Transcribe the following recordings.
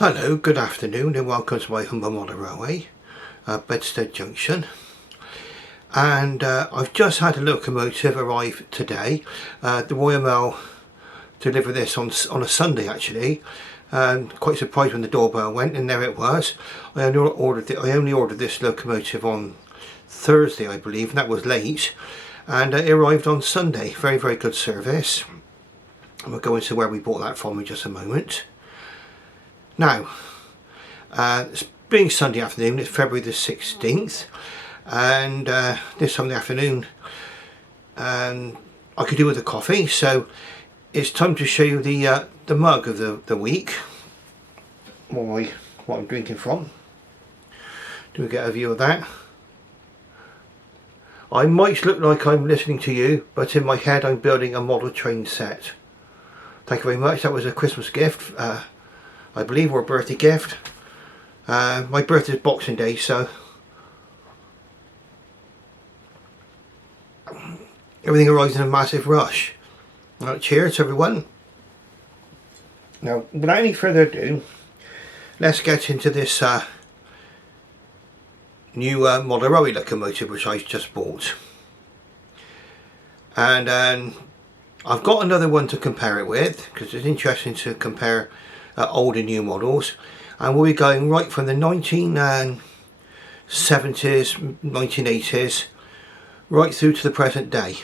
Hello, good afternoon and welcome to my humble model railway, Bedstead Junction. And I've just had a locomotive arrive today. The Royal Mail delivered this on a Sunday actually. Quite surprised when the doorbell went, and there it was. I only ordered this locomotive on Thursday, I believe, and that was late. And it arrived on Sunday. Very, very good service. And we'll go into where we bought that from in just a moment. Now, it's being Sunday afternoon, it's February the 16th, and this Sunday afternoon I could do with a coffee, so it's time to show you the mug of the week, what I'm drinking from. Do we get a view of that? I might look like I'm listening to you, but in my head I'm building a model train set. Thank you very much. That was a Christmas gift. I believe, or a birthday gift. My birthday is Boxing Day, so everything arrives in a massive rush. Right, cheers everyone. Now, without any further ado, let's get into this new model railway locomotive which I just bought. And I've got another one to compare it with, because it's interesting to compare old and new models, and we'll be going right from the 1970s, 1980s right through to the present day.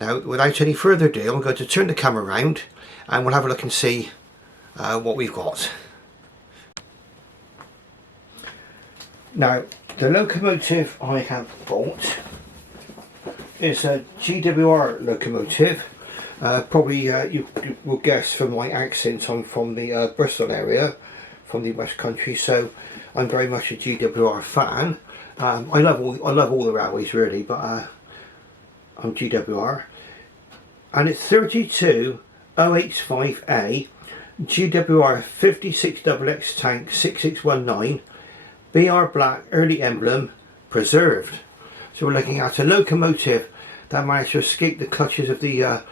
Now, without any further ado, I'm going to turn the camera around and we'll have a look and see what we've got. Now, the locomotive I have bought is a GWR locomotive. Probably you will guess from my accent I'm from the Bristol area, from the West Country, so I'm very much a GWR fan. I love all the railways really, but I'm GWR, and it's 32085A GWR 56XX tank 6619 BR black early emblem preserved. So we're looking at a locomotive that managed to escape the clutches of the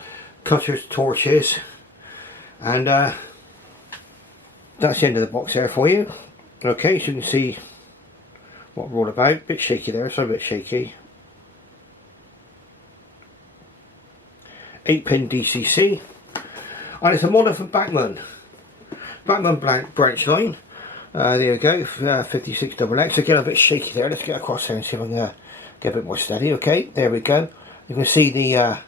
cutter's torches, and that's the end of the box there for you. Okay, so you can see what we're all about. A bit shaky there, so a bit shaky. 8-pin DCC, and it's a model from Bachmann branch line. There you go, 56XX. Again, a bit shaky there. Let's get across there and see if I can get a bit more steady. Okay, there we go. You can see the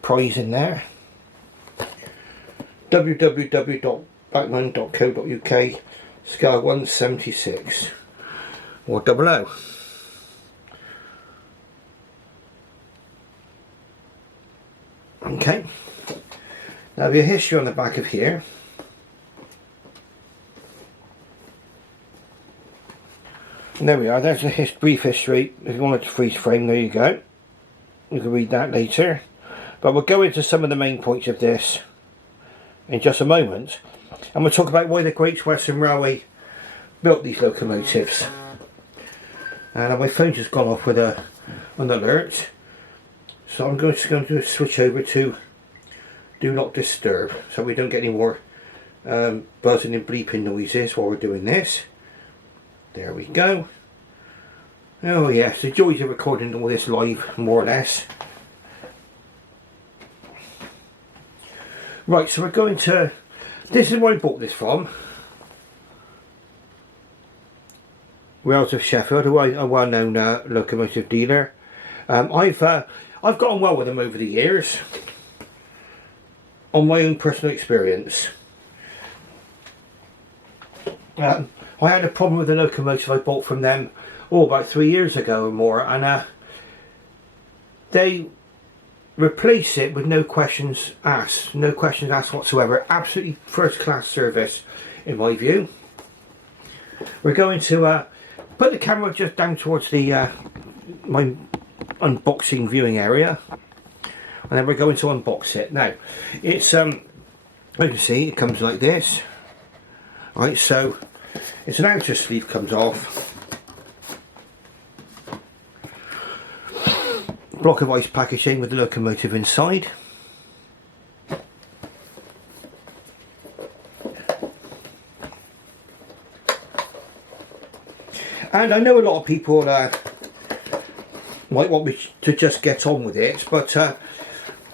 prize in there. www.bachmann.co.uk, scale 176 or 00. Okay, now the history on the back of here. And there we are, there's a brief history. If you wanted to freeze frame, there you go. You can read that later. But we'll go into some of the main points of this in just a moment. And we'll talk about why the Great Western Railway built these locomotives. And my phone's just gone off with an alert. So I'm just going to switch over to Do Not Disturb, so we don't get any more buzzing and bleeping noises while we're doing this. There we go. Oh yes, the joys of recording all this live, more or less. Right, so we're going to, this is where I bought this from. Rails of Sheffield, a well-known locomotive dealer. I've gotten well with them over the years, on my own personal experience. I had a problem with the locomotive I bought from them about 3 years ago or more, and they replace it with no questions asked whatsoever. Absolutely first class service in my view. We're going to put the camera just down towards the my unboxing viewing area, and then we're going to unbox it. Now it's as you can see, it comes like this. Right, so it's an outer sleeve comes off. Block of ice packaging with the locomotive inside. And I know a lot of people might want me to just get on with it, but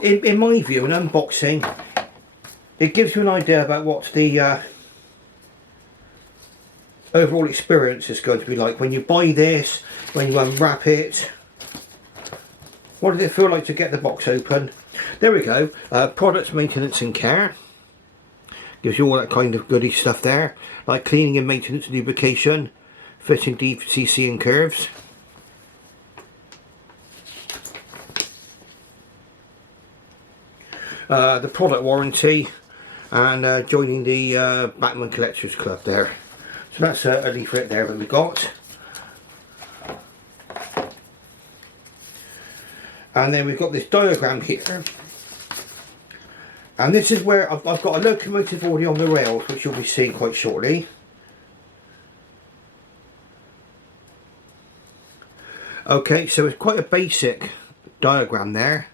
in my view, an unboxing, it gives you an idea about what the overall experience is going to be like when you buy this, when you unwrap it. What does it feel like to get the box open? There we go. Products, maintenance and care. Gives you all that kind of goody stuff there, like cleaning and maintenance, lubrication, fitting DCC and curves. The product warranty, and joining the Bachmann Collectors Club there. So that's a leaflet there that we got. And then we've got this diagram here. And this is where I've got a locomotive already on the rails, which you'll be seeing quite shortly. Okay, so it's quite a basic diagram there.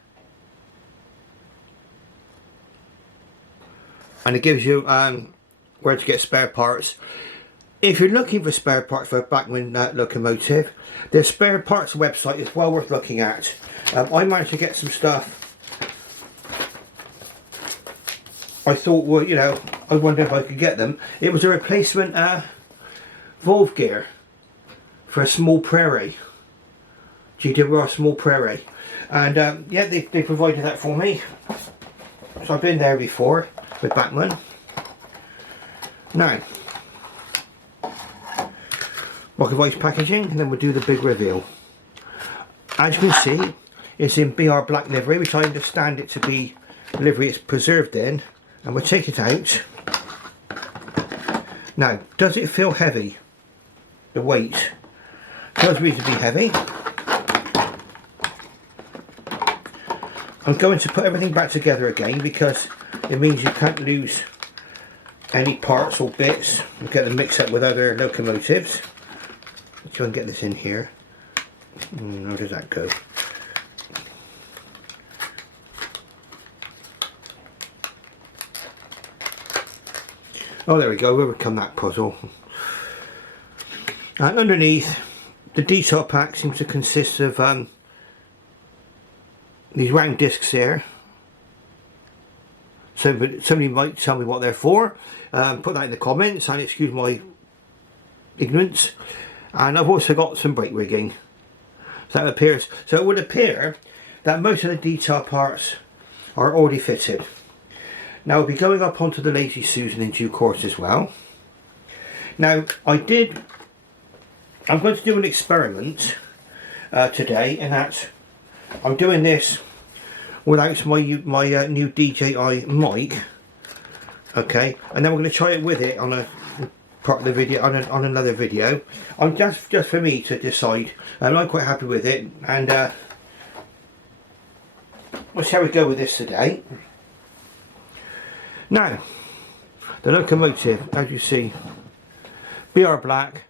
And it gives you where to get spare parts. If you're looking for spare parts for a Bachmann locomotive, the spare parts website is well worth looking at. I managed to get some stuff. I thought, well, you know, I wonder if I could get them. It was a replacement valve gear for a small prairie. GWR small prairie. And yeah, they provided that for me. So I've been there before with Bachmann. Now, block of ice packaging, and then we'll do the big reveal. As you can see, it's in BR black livery, which I understand it to be livery it's preserved in. And we'll take it out. Now, does it feel heavy? The weight feels reasonably heavy. I'm going to put everything back together again because it means you can't lose any parts or bits and get them mixed up with other locomotives. Let's try and get this in here. How does that go? Oh, there we go, we've overcome that puzzle. And underneath, the detail pack seems to consist of these round discs here. So somebody might tell me what they're for. Put that in the comments and excuse my ignorance. And I've also got some brake rigging. So that appears. So it would appear that most of the detail parts are already fitted. Now we'll be going up onto the Lazy Susan in due course as well. Now I'm going to do an experiment today, and that's I'm doing this without my new DJI mic. Okay, and then we're going to try it with it on a part of the video on another video. I'm just for me to decide, and I'm quite happy with it, and we'll see how we go with this today. Now, the locomotive, as you see, BR black,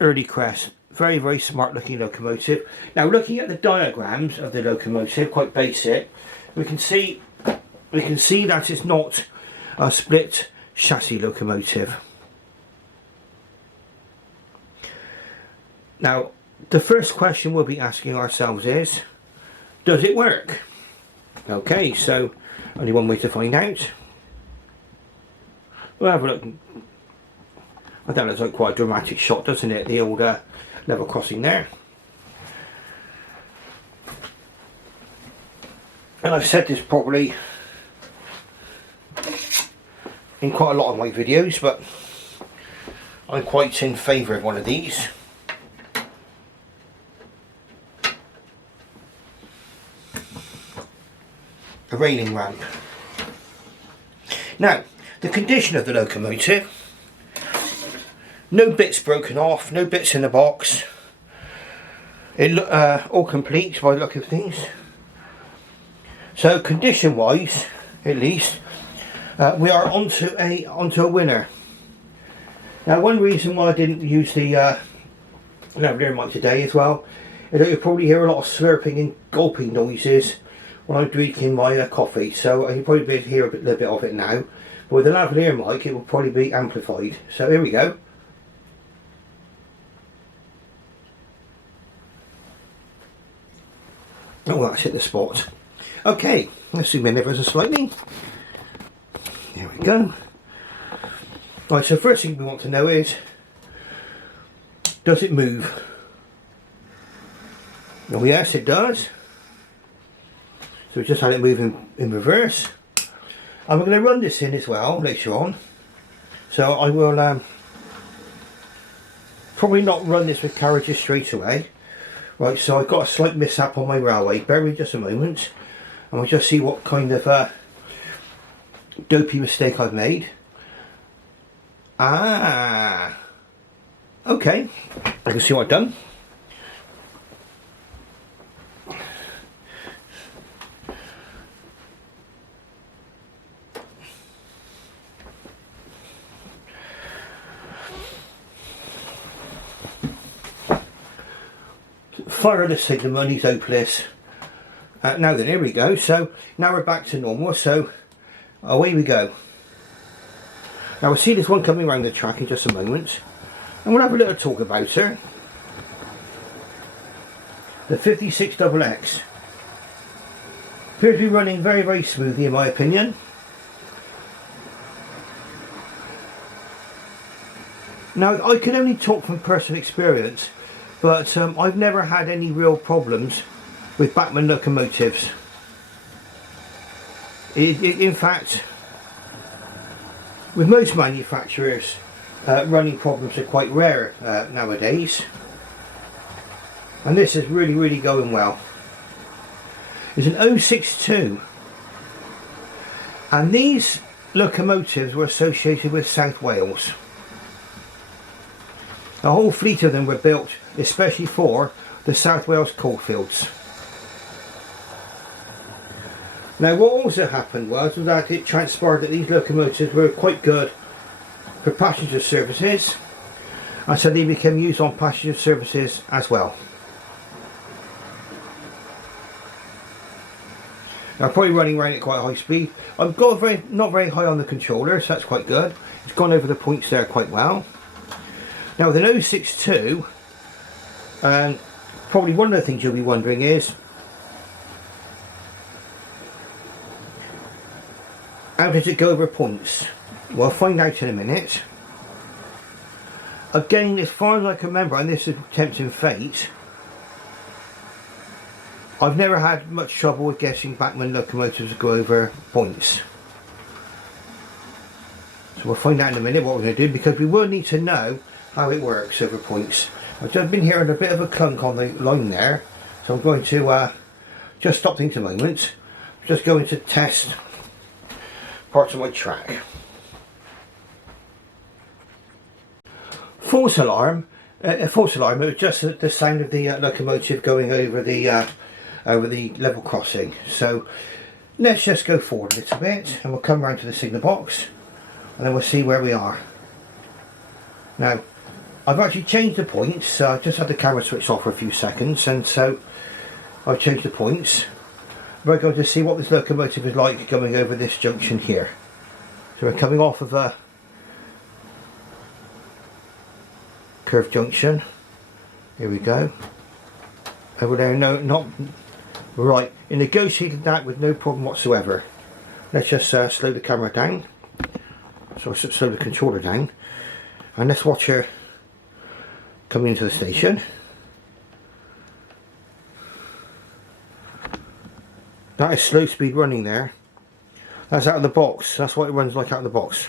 early crest, very, very smart looking locomotive. Now, looking at the diagrams of the locomotive, quite basic, we can see that it's not a split chassis locomotive. Now, the first question we'll be asking ourselves is, does it work? Okay, so only one way to find out. We'll have a look. I think that's like quite a dramatic shot, doesn't it? The old level crossing there. And I've said this probably in quite a lot of my videos, but I'm quite in favour of one of these. A railing ramp. Now, the condition of the locomotive, no bits broken off, no bits in the box. It all complete by the look of things. So condition wise, at least, we are onto a winner. Now, one reason why I didn't use the lavalier mic today as well is that you'll probably hear a lot of slurping and gulping noises when I'm drinking my coffee. So you'll probably be able to hear a little bit of it now. But with the lavalier mic, it will probably be amplified. So here we go. Oh, that's hit the spot. Okay, let's zoom in ever so slightly. There we go. Right, so first thing we want to know is, does it move? Oh yes, it does. So we just had it move in reverse. And we're going to run this in as well later on. So I will probably not run this with carriages straight away. Right, so I've got a slight mishap on my railway. Bear with me just a moment. And we'll just see what kind of dopey mistake I've made. Ah, okay, I can see what I've done. Fire the signal on these hopeless. Now then, here we go. So now we're back to normal. So away we go. Now we'll see this one coming around the track in just a moment, and we'll have a little talk about her. The 56XX appears to be running very, very smoothly in my opinion. Now I can only talk from personal experience, but I've never had any real problems with Bachmann locomotives. In fact, with most manufacturers, running problems are quite rare nowadays, and this is really, really going well. It's an 062, and these locomotives were associated with South Wales. A whole fleet of them were built especially for the South Wales coalfields. Now what also happened was that it transpired that these locomotives were quite good for passenger services, and so they became used on passenger services as well. Now I'm probably running around at quite high speed. I've got not very high on the controller, so that's quite good. It's gone over the points there quite well. Now with an 062, probably one of the things you'll be wondering is, how does it go over points? Well, I'll find out in a minute. Again, as far as I can remember, and this is tempting fate, I've never had much trouble with getting Bachmann locomotives to go over points. So we'll find out in a minute what we're going to do, because we will need to know how it works over points. I've just been hearing a bit of a clunk on the line there, so I'm going to just stop things a moment. I'm just going to test parts of my track. False alarm. It was just the sound of the locomotive going over the level crossing. So let's just go forward a little bit, and we'll come round to the signal box, and then we'll see where we are. Now I've actually changed the points. I just had the camera switched off for a few seconds, and so I've changed the points. We're going to see what this locomotive is like going over this junction here. So we're coming off of a curved junction. Here we go. Over there, no, not right. It negotiated that with no problem whatsoever. Let's just slow the camera down. So slow the controller down, and let's watch her coming into the station. That is slow speed running there. That's out of the box. That's what it runs like out of the box.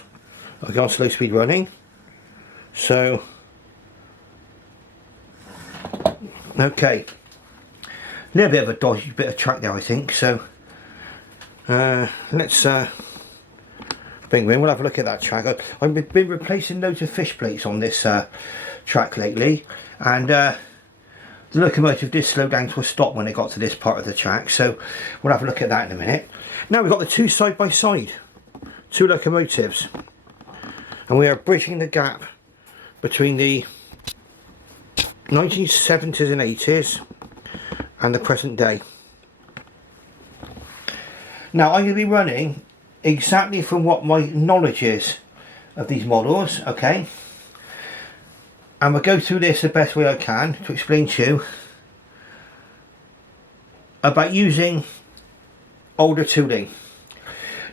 I've got slow speed running. So, okay. A little bit of a dodgy bit of track there, I think. So, let's bring in. We'll have a look at that track. I've been replacing loads of fish plates on this track lately, and the locomotive did slow down to a stop when it got to this part of the track, so we'll have a look at that in a minute. Now we've got the two side by side, two locomotives, and we are bridging the gap between the 1970s and 80s and the present day. Now I'm going to be running exactly from what my knowledge is of these models, okay? And we'll go through this the best way I can to explain to you about using older tooling.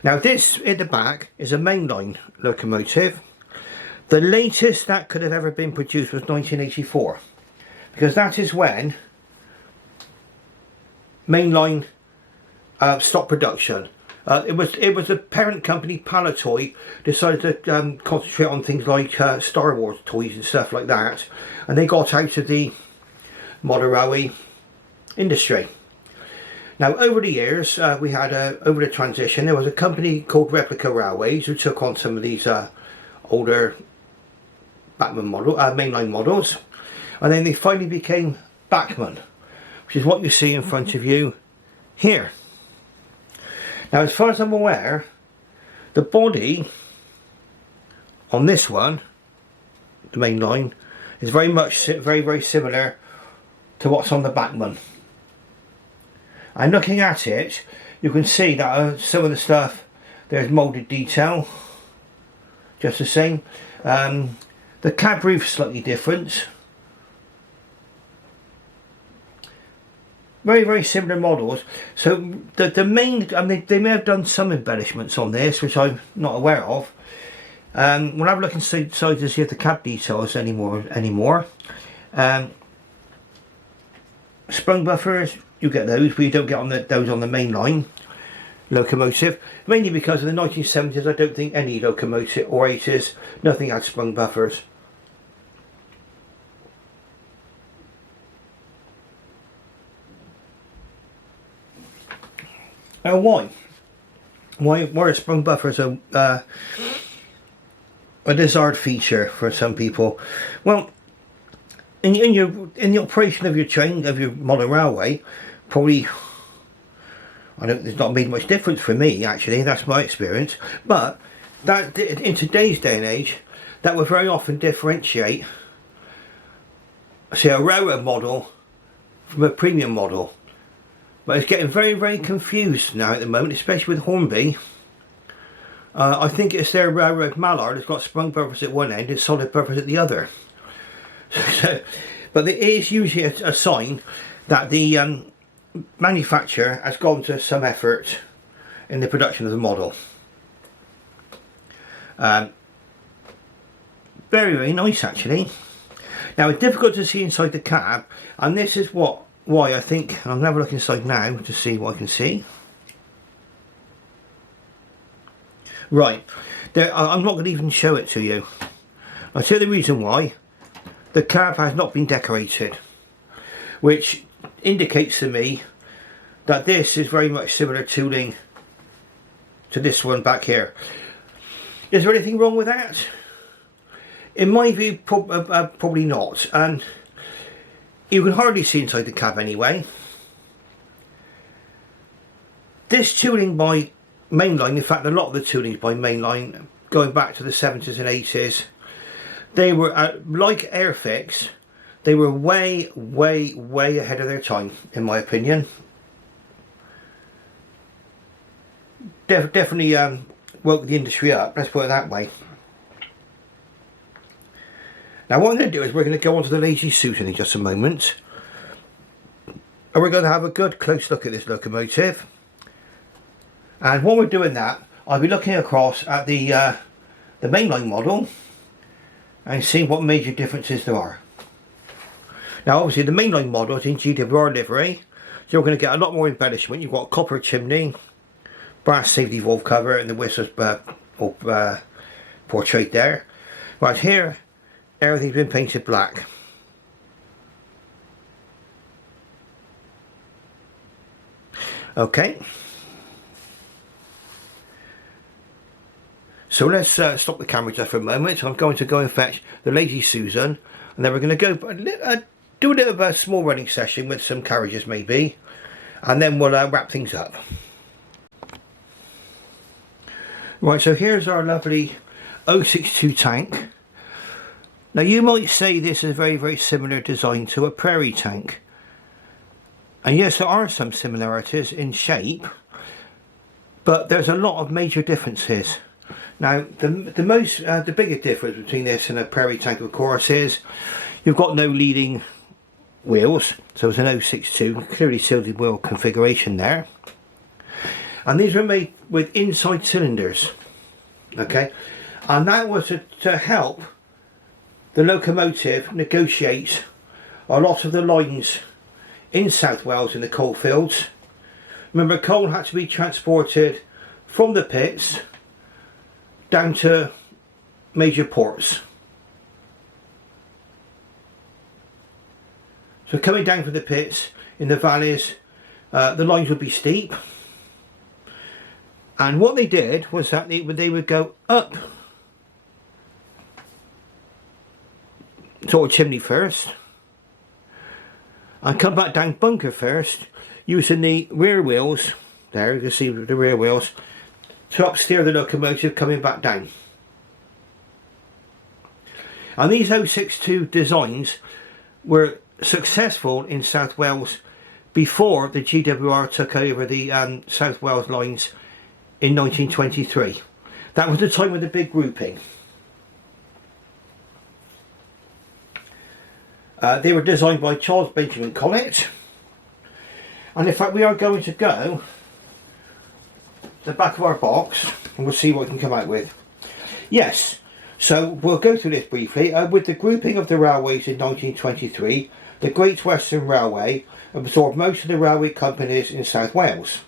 Now this in the back is a mainline locomotive. The latest that could have ever been produced was 1984, because that is when mainline stopped production. It was the parent company Palitoy decided to concentrate on things like Star Wars toys and stuff like that, and they got out of the model railway industry. Now over the years we had over the transition there was a company called Replica Railways who took on some of these older Bachmann mainline models, and then they finally became Bachmann, which is what you see in front of you here. Now as far as I'm aware, the body on this one, the mainline, is very much very similar to what's on the Bachmann. And looking at it, you can see that some of the stuff, there's moulded detail, just the same. The cab roof slightly different. Very similar models. So the main, I mean, they may have done some embellishments on this, which I'm not aware of. We'll have a look inside to see if the cab details anymore. Sprung buffers, you get those, but you don't get those on the mainline locomotive, mainly because in the 1970s I don't think any locomotive or 80s, nothing had sprung buffers. Now why are sprung buffers a desired feature for some people? Well, in the operation of your train, of your model railway, probably it's not made much difference for me actually, that's my experience, but that in today's day and age that would very often differentiate, say, a railroad model from a premium model. But it's getting very confused now at the moment, especially with Hornby. I think it's their railroad mallard that's got sprung buffers at one end and solid buffers at the other. But it is usually a sign that the manufacturer has gone to some effort in the production of the model. Very nice actually. Now it's difficult to see inside the cab, and this is why I think, and I'm going to have a look inside now to see what I can see. Right, I'm not going to even show it to you. I'll tell you the reason why. The cab has not been decorated, which indicates to me that this is very much similar tooling to this one back here. Is there anything wrong with that? In my view, probably not. And you can hardly see inside the cab anyway. This tooling by mainline, in fact a lot of the tooling is by mainline, going back to the 70s and 80s, they were, like Airfix, they were way ahead of their time, in my opinion. Definitely woke the industry up, let's put it that way. Now what I'm going to do is we're going to go on to the Lazy Susan in just a moment, and we're going to have a good close look at this locomotive. And while we're doing that, I'll be looking across at the mainline model and seeing what major differences there are. Now obviously the mainline model is in GWR livery, so we're going to get a lot more embellishment. You've got copper chimney, brass safety valve cover, and the whistles portrayed there. Right here, everything's been painted black. Okay. So let's stop the camera just for a moment. So I'm going to go and fetch the Lazy Susan, and then we're going to go do a little bit of a small running session with some carriages maybe, and then we'll wrap things up. Right, so here's our lovely 062 tank. Now you might say this is very similar design to a prairie tank, and yes, there are some similarities in shape, but there's a lot of major differences. Now the biggest difference between this and a prairie tank, of course, is you've got no leading wheels, so it's an 062, clearly sealed wheel configuration there. And these were made with inside cylinders, okay, and that was to help the locomotive negotiate a lot of the lines in South Wales in the coalfields. Remember, coal had to be transported from the pits down to major ports. So coming down from the pits in the valleys, the lines would be steep, and what they did was that they would go up sort of chimney first and come back down bunker first, using the rear wheels, there you can see the rear wheels, to upsteer the locomotive coming back down. And these 062 designs were successful in South Wales before the GWR took over the South Wales lines in 1923. That was the time of the big grouping. They were designed by Charles Benjamin Collett, and in fact we are going to go to the back of our box and we'll see what we can come out with. Yes, so we'll go through this briefly. With the grouping of the railways in 1923, the Great Western Railway absorbed most of the railway companies in South Wales.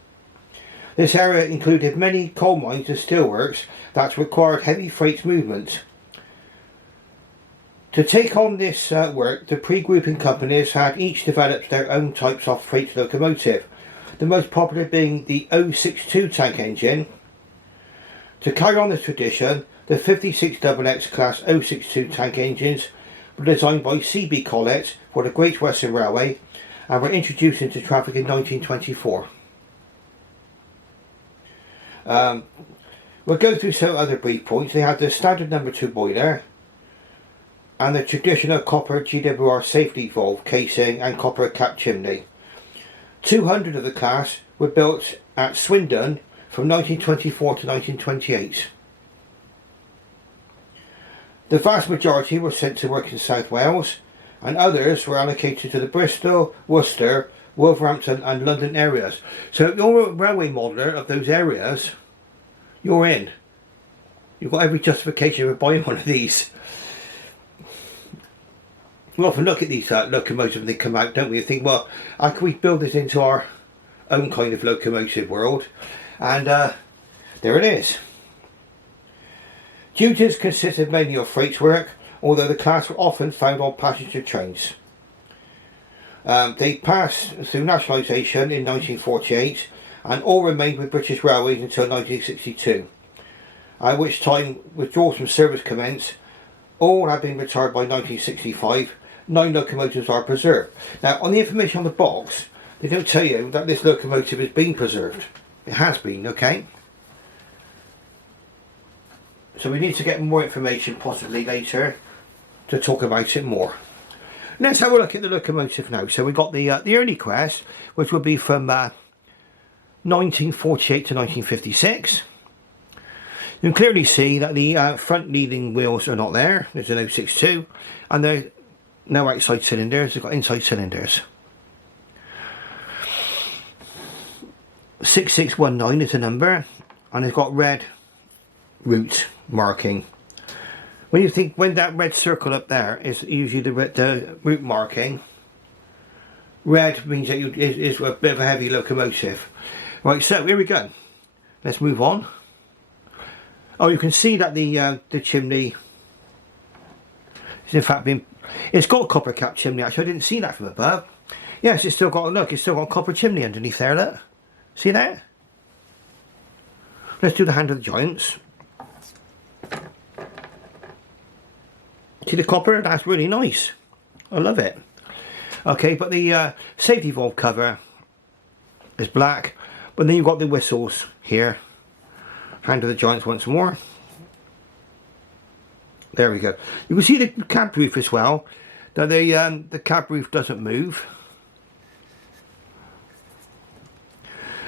This area included many coal mines and steelworks that required heavy freight movement. To take on this work, the pre-grouping companies had each developed their own types of freight locomotive, the most popular being the 062 tank engine. To carry on this tradition, the 56XX class 062 tank engines were designed by C.B. Collett for the Great Western Railway and were introduced into traffic in 1924. We'll go through some other brief points. They had the standard number 2 boiler and the traditional copper GWR safety valve casing and copper cap chimney. 200 of the class were built at Swindon from 1924 to 1928. The vast majority were sent to work in South Wales, and others were allocated to the Bristol, Worcester, Wolverhampton and London areas. So if you're a railway modeller of those areas, you're in. You've got every justification for buying one of these. We often look at these locomotives when they come out, don't we, and think, well, how can we build this into our own kind of locomotive world? And there it is. Duties consisted mainly of freight work, although the class were often found on passenger trains. They passed through nationalisation in 1948 and all remained with British Railways until 1962, at which time withdrawals from service commenced. All have been retired by 1965. 9 locomotives are preserved. Now, on the information on the box, they don't tell you that this locomotive has been preserved. It has been, okay? So we need to get more information possibly later to talk about it more. Let's have a look at the locomotive now. So we've got the early crest, which will be from 1948 to 1956. You can clearly see that the front leading wheels are not there. There's an 062, and they're no outside cylinders. They've got inside cylinders. 6619 is the number, and it's got red route marking. When that red circle up there is usually the route marking, red means that it is a bit of a heavy locomotive. Right, so here we go. Let's move on. Oh, you can see that the chimney is in fact it's got a copper cap chimney. Actually, I didn't see that from above. Yes, it's still got, look, it's still got a copper chimney underneath there, look. See that? Let's do the hand of the giants. See the copper? That's really nice. I love it. Okay, but the safety valve cover is black, but then you've got the whistles here. Hand of the giants once more. There we go. You can see the cab roof as well. Now the cab roof doesn't move.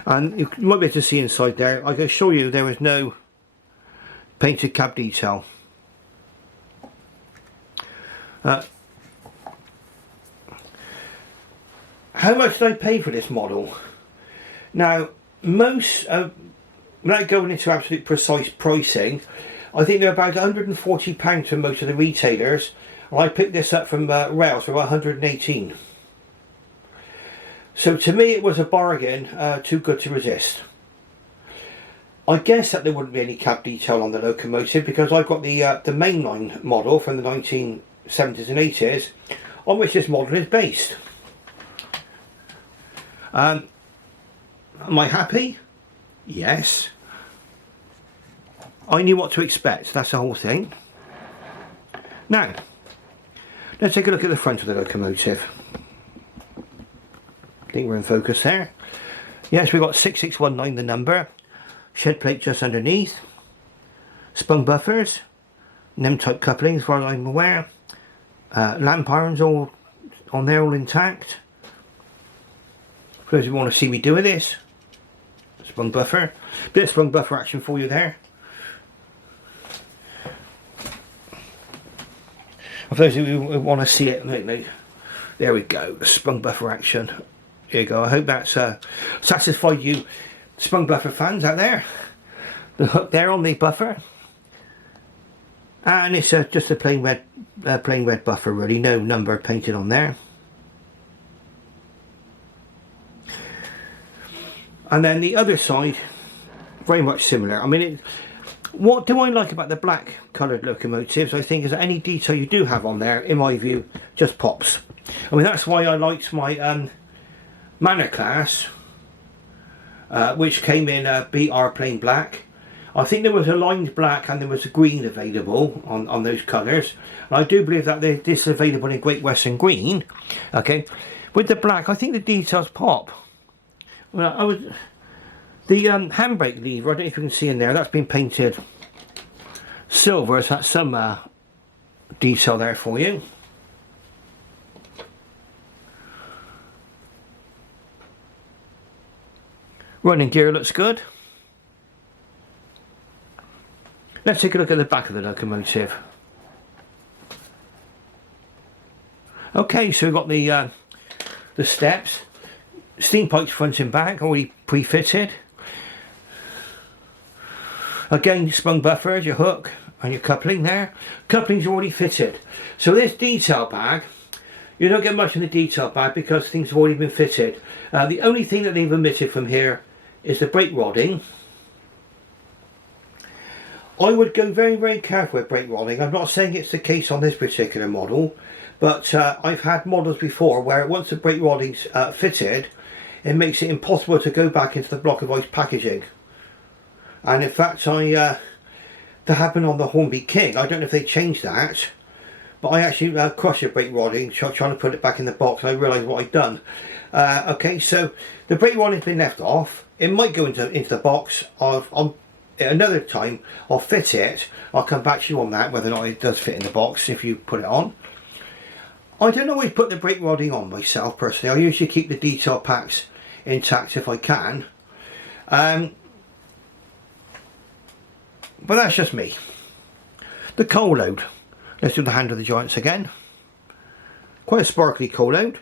And you might be able to see inside there. I can show you there is no painted cab detail. how much did I pay for this model? Now, most, without going into absolute precise pricing, I think they're about £140 for most of the retailers. And I picked this up from Rails for 118. So to me it was a bargain, too good to resist. I guess that there wouldn't be any cab detail on the locomotive because I've got the mainline model from the 1970s and 80s on which this model is based. Am I happy? Yes. I knew what to expect, that's the whole thing. Now, let's take a look at the front of the locomotive. I think we're in focus there. Yes, we've got 6619 the number. Shed plate just underneath. Sprung buffers. NEM type couplings, as far as I'm aware. Lamp irons all on there, all intact. For those who want to see me doing this. Sprung buffer. Bit of sprung buffer action for you there. For those who want to see it, there we go, the sprung buffer action. Here you go. I hope that's satisfied you sprung buffer fans out there. The hook there on the buffer, and it's just a plain red buffer, really, no number painted on there. And then the other side, very much similar. I mean, what do I like about the black coloured locomotives? I think is that any detail you do have on there, in my view, just pops. I mean, that's why I liked my Manor class, which came in BR plain black. I think there was a lined black and there was a green available on those colours. And I do believe that this is available in Great Western green. Okay, with the black, I think the details pop. Well, the handbrake lever, I don't know if you can see in there, that's been painted silver, so that's some detail there for you. Running gear looks good. Let's take a look at the back of the locomotive. Okay, so we've got the steps, steam pipes front and back, already pre-fitted. Again, sprung buffers, your hook and your coupling there. Coupling's already fitted. So this detail bag, you don't get much in the detail bag because things have already been fitted. The only thing that they've omitted from here is the brake rodding. I would go very, very careful with brake rodding. I'm not saying it's the case on this particular model, but I've had models before where once the brake rodding's fitted, it makes it impossible to go back into the block of ice packaging. And in fact, that happened on the Hornby King. I don't know if they changed that, but I actually crushed the brake rodding trying to put it back in the box, and I realised what I'd done. Okay, so the brake rodding's been left off. It might go into the box. Another time I'll fit it. I'll come back to you on that, whether or not it does fit in the box if you put it on. I don't always put the brake rodding on myself personally. I usually keep the detail packs intact if I can. But that's just me. The coal load. Let's do the Hand of the Giants again. Quite a sparkly coal load.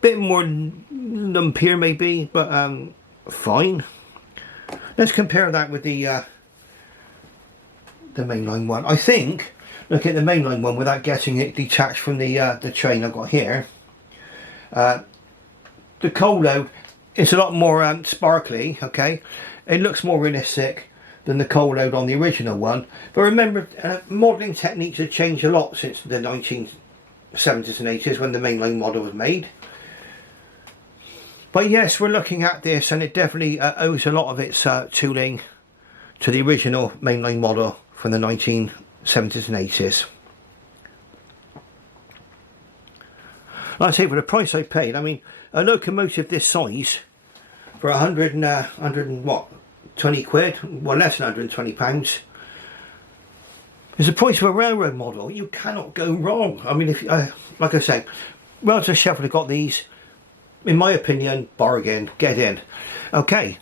Bit more lumpier maybe, but fine. Let's compare that with the mainline one. I think, look at the mainline one without getting it detached from the train I've got here. The coal load is a lot more sparkly, okay? It looks more realistic than the coal load on the original one. But remember, modelling techniques have changed a lot since the 1970s and 80s when the mainline model was made. But yes, we're looking at this, and it definitely owes a lot of its tooling to the original mainline model from the 1970s and 80s. Like I say, for the price I paid, I mean, a locomotive this size for 100 and what, 20 quid, well, less than £120, is the price of a railroad model. You cannot go wrong. I mean, if like I say, Rails and Sheffield have got these. In my opinion, bargain, get in. Okay,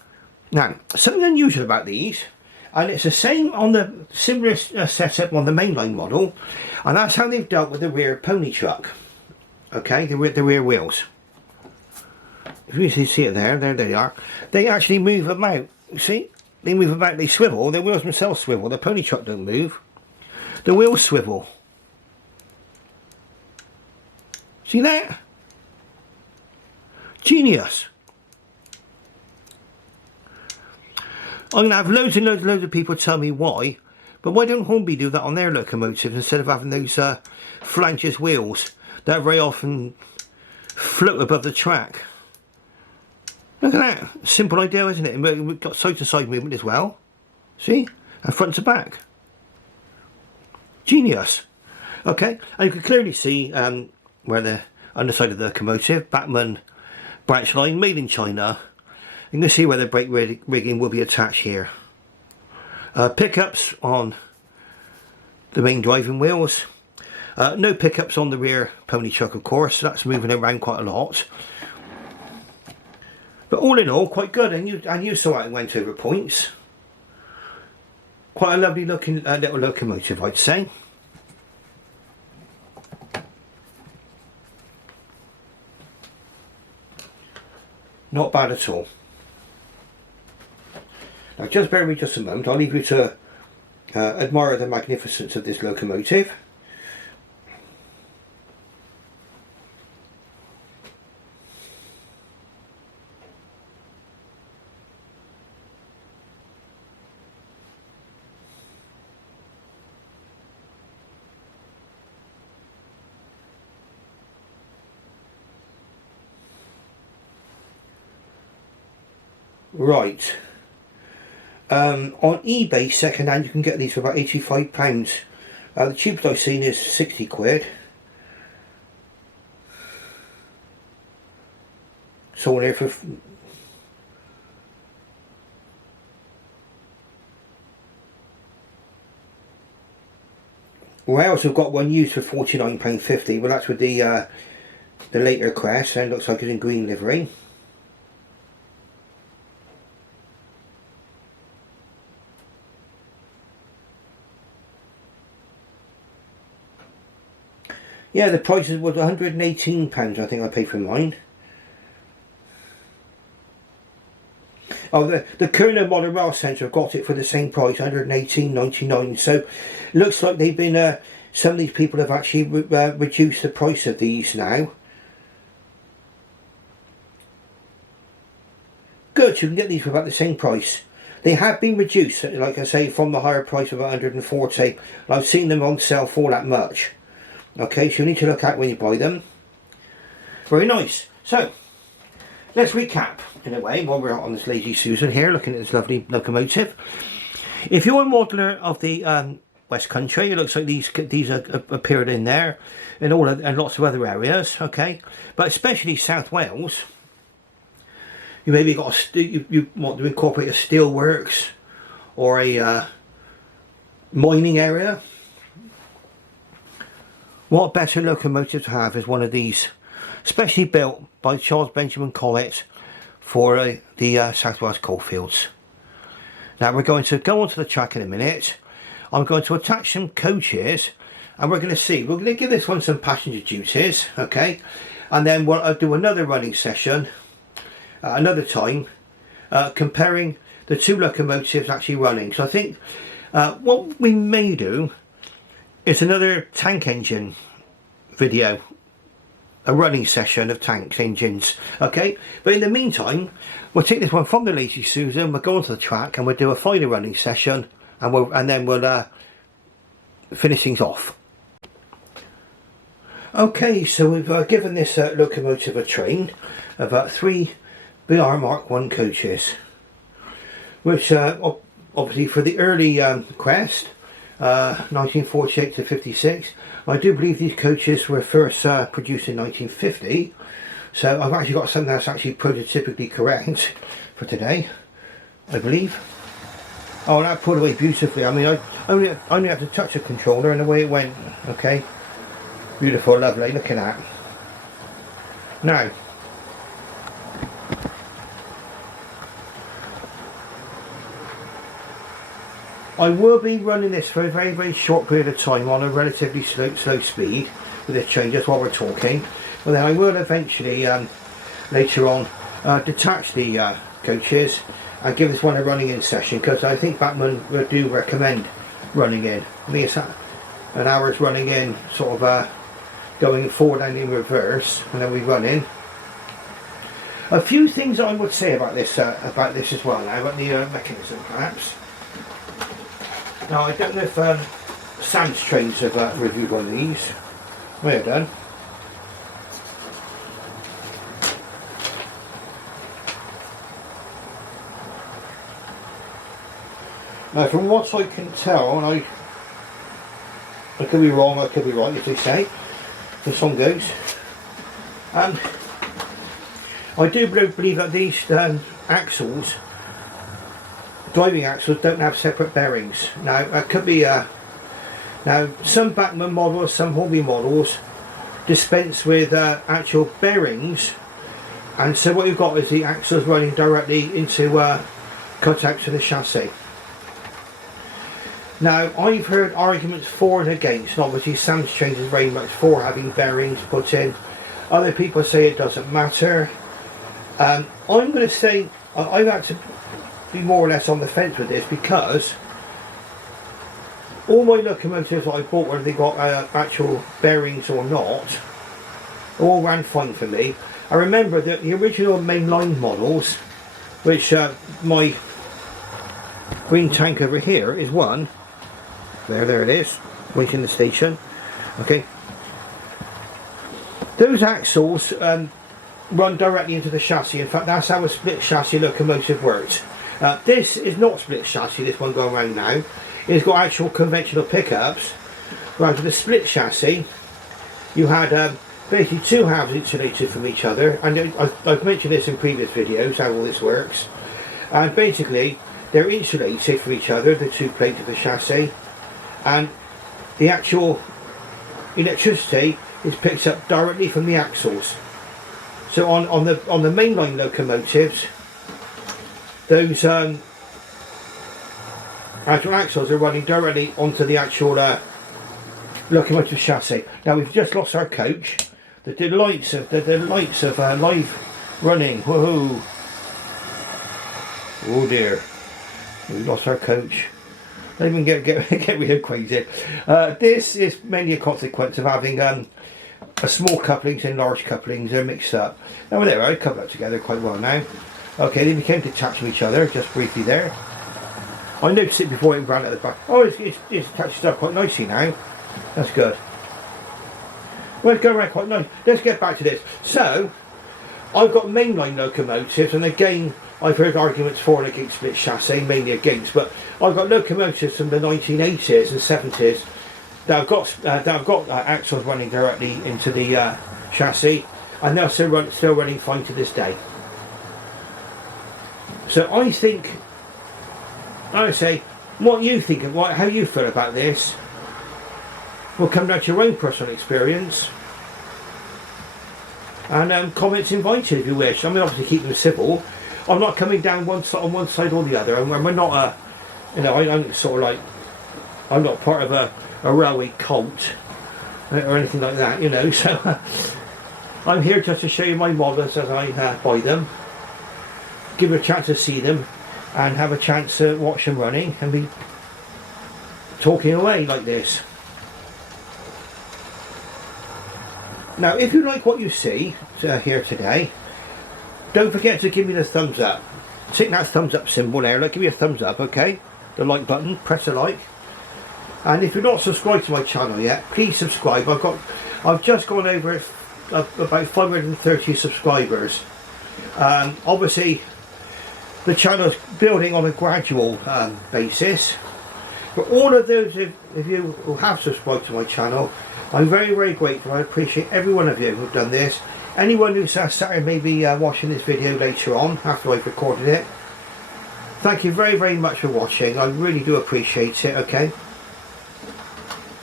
now something unusual about these, and it's the same on the similar setup on the mainline model, and that's how they've dealt with the rear pony truck. Okay, the rear wheels. You see it there, there they are. They actually move about, see? They move about, they swivel, their wheels themselves swivel, the pony truck don't move. The wheels swivel. See that? Genius. I'm going to have loads and loads of people tell me why, but why don't Hornby do that on their locomotives instead of having those flanges wheels that very often float above the track? Look at that. Simple idea, isn't it? And we've got side to side movement as well. See? And front to back. Genius. Okay, and you can clearly see where the underside of the locomotive, Bachmann branch line, made in China. You can see where the brake rigging will be attached here. Pickups on the main driving wheels. No pickups on the rear pony truck, of course. That's moving around quite a lot. But all in all, quite good. And you saw it went over points. Quite a lovely looking little locomotive, I'd say. Not bad at all. Now just bear with me just a moment. I'll leave you to admire the magnificence of this locomotive. Right. On eBay second hand you can get these for about £85. The cheapest I've seen is 60 quid. Sold here for well, I also got one used for £49.50. Well, that's with the later crest, and it looks like it's in green livery. Yeah, the price was £118, I think I paid for mine. Oh, the Kerner Modern Rail Centre have got it for the same price, £118.99. So, it looks like they've been, some of these people have actually reduced the price of these now. Good, you can get these for about the same price. They have been reduced, like I say, from the higher price of £140. I've seen them on sale for that much. Okay, so you need to look out when you buy them. Very nice. So, let's recap in a way while we're on this Lazy Susan here, looking at this lovely locomotive. If you're a modeller of the West Country, it looks like these appeared in there, and lots of other areas. Okay, but especially South Wales. You maybe got you want to incorporate a steelworks or a mining area. What better locomotive to have is one of these, specially built by Charles Benjamin Collett for the South Wales coalfields. Now we're going to go onto the track in a minute. I'm going to attach some coaches, and we're going to see. We're going to give this one some passenger duties, okay, and then we'll do another running session another time, comparing the two locomotives actually running. So I think what we may do is another tank engine video, a running session of tanks engines, okay. But in the meantime, we'll take this one from the Lazy Susan, we'll go onto the track and we'll do a final running session, and then we'll finish things off. Okay, so we've given this locomotive a train of 3 BR Mark 1 coaches, which obviously for the early crest, 1948 to 56. I do believe these coaches were first produced in 1950, so I've actually got something that's actually prototypically correct for today, I believe. Oh, that pulled away beautifully. I mean, I only had to touch the controller and away it went. Okay, beautiful, lovely, look at that. Now, I will be running this for a very, very short period of time on a relatively slow speed with this train, just while we're talking. But then I will eventually, later on, detach the coaches and give this one a running in session, because I think Bachmann do recommend running in. I think it's an hour's running in, sort of going forward and in reverse, and then we run in. A few things I would say about this as well now, about the mechanism perhaps. Now I don't know if Sam's Trains have reviewed one of these. May have done. Now from what I can tell, and I could be wrong, I could be right, as they say, the song goes, I do believe that these axles, driving axles, don't have separate bearings. Now it could be now some Bachmann models, some Hobby models dispense with actual bearings, and so what you've got is the axles running directly into cutouts to the chassis. Now I've heard arguments for and against, and obviously Sam's Trains is very much for having bearings put in. Other people say it doesn't matter. I'm going to say I've had to be more or less on the fence with this, because all my locomotives that I bought, whether they got actual bearings or not, all ran fine for me. I remember that the original mainline models, which my green tank over here is one. There it is, waiting the station. Okay, those axles run directly into the chassis. In fact, that's how a split chassis locomotive works. This is not split chassis, this one going around now. It's got actual conventional pickups. Whereas with the split chassis, you had basically two halves insulated from each other. And I've mentioned this in previous videos, how all this works. And basically, they're insulated from each other, the two plates of the chassis. And the actual electricity is picked up directly from the axles. So on the mainline locomotives, those actual axles are running directly onto the actual locomotive chassis. Now we've just lost our coach. The delights of live running. Woohoo! Oh dear, we lost our coach. Don't even get real crazy. This is mainly a consequence of having small couplings and large couplings. They're mixed up. Now there, I couple that together quite well now. Okay, they became detached from each other just briefly there. I noticed it before it ran at the back. Oh, it's attached up quite nicely now. That's good. Well, it's going around quite nice. Let's get back to this. So, I've got mainline locomotives, and again, I've heard arguments for and against split chassis, mainly against, but I've got locomotives from the 1980s and 70s that I've got axles running directly into the chassis, and they're still running fine to this day. So I think, I would say, what you think of how you feel about this will come down to your own personal experience, and comments invited if you wish. I mean, obviously keep them civil. I'm not coming down on one side or the other, and we're not I'm sort of like, I'm not part of a railway cult or anything like that, you know. So I'm here just to show you my models as I buy them, give you a chance to see them, and have a chance to watch them running and be talking away like this. Now, if you like what you see here today, don't forget to give me the thumbs up. Tick that thumbs up symbol there. Give me a thumbs up, okay? The like button. Press a like. And if you're not subscribed to my channel yet, please subscribe. I've just gone over about 530 subscribers. Obviously, the channel's building on a gradual basis. For all of those of you who have subscribed to my channel, I'm very, very grateful. I appreciate every one of you who've done this. Anyone who's sat here maybe watching this video later on, after I've recorded it, thank you very, very much for watching. I really do appreciate it, okay?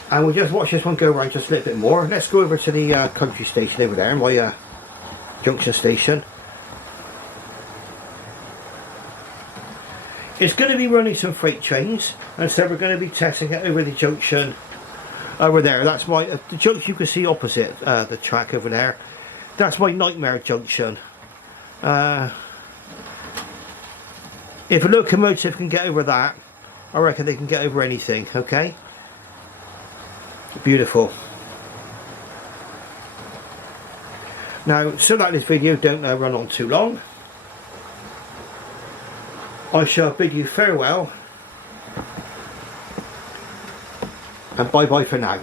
And we'll just watch this one go around just a little bit more. Let's go over to the country station over there, my junction station. It's going to be running some freight trains, and so we're going to be testing it over the junction over there. That's the junction you can see opposite the track over there. That's my nightmare junction. If a locomotive can get over that, I reckon they can get over anything, okay? Beautiful. Now, so that this video don't run on too long, I shall bid you farewell and bye bye for now.